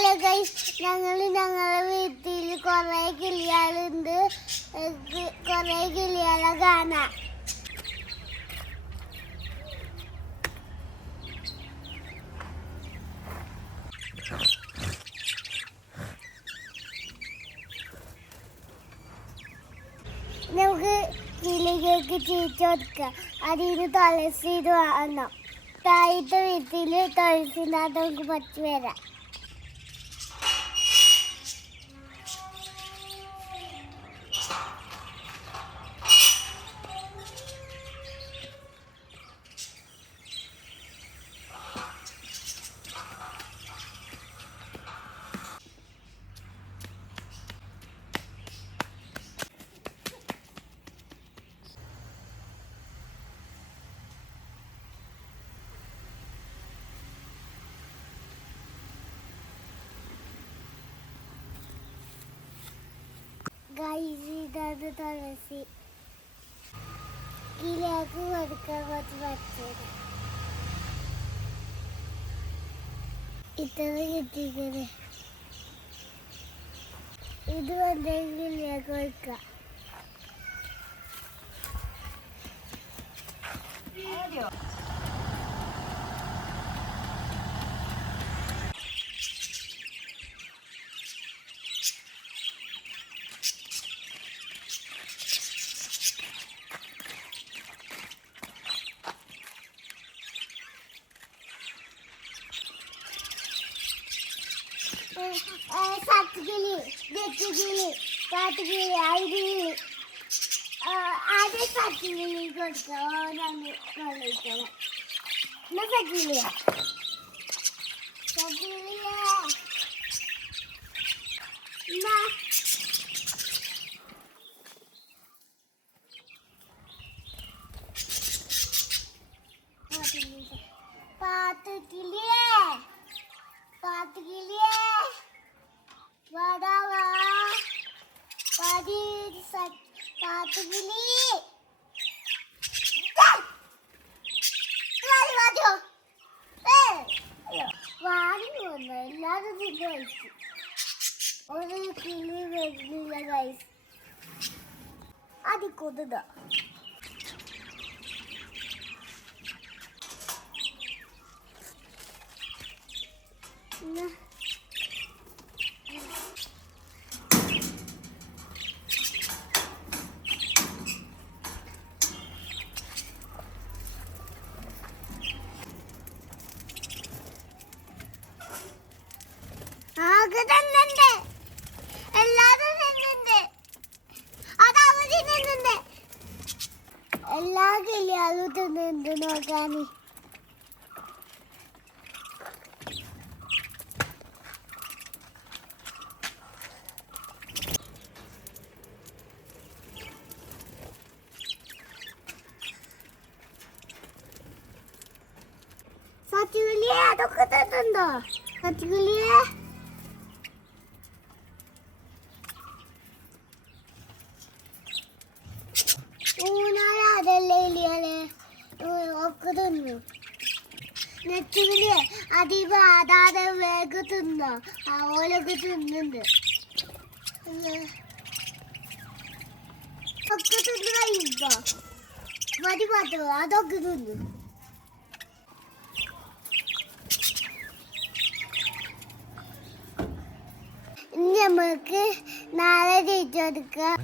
Hello guys ഞങ്ങൾ ഞങ്ങളുടെ വീട്ടിൽ കുറേ കിളിയാളുണ്ട് കുറേ കിളിയാളെ കാണാം. നമുക്ക് കിളികൾക്ക് ചീച്ച കൊടുക്കാം. അതിന് തുളസി ഇത് വേണം താഴത്തെ വീട്ടിൽ തുളസി നമുക്ക് പറ്റി വരാം. ഗൈസ് ഇതാണ് തുളസി. കിളിയാക്ക് കൊടുക്കാൻ കുറച്ച് പച്ചത് ഇത്ര കിട്ടിക്കുന്നത് ഇത് വന്നെങ്കിൽ കിളിയാക്ക് കൊടുക്കാം ಸತ್ತು ಗಿಳಿ ಗೆಜ್ಜೆ ಗಿಳಿ ಕಾತು ಗಿಳಿ ಐದು ಗಿಳಿ ಅದೇ ಸತ್ತು ಗಿಳಿ ಕೊಡ್ತು ನನಗೆ ಕೊಡ್ತಾರೆ ಸತ್ತು ಗಿಳಿ എല്ലാവരും ഇത് കഴിച്ചു. ഒരു കിളി വരുന്നില്ല ഗൈസ് അത് കൊതുക. 아, 그랬는데. 엘라도 했는데. 아버지는 했는데. 엘라가 야루도 했는데, 너가니. Satu lihat, aku tak തിന്നു നെറ്റുവിളിയെ അതീവ അതാതെ വേഗം തിന്നോ ഓലൊക്കെ തിന്നുണ്ട്. ഒക്കെ തിന്നു കഴിയുമ്പോ മതി പാട്ടോ അതൊക്കെ തിന്നു. നമുക്ക് നാളെ ജയിച്ചെടുക്കാം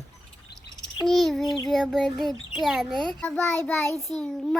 ഈ വീഡിയോ നിർത്തിയാണ് ബൈ ബൈ സീമ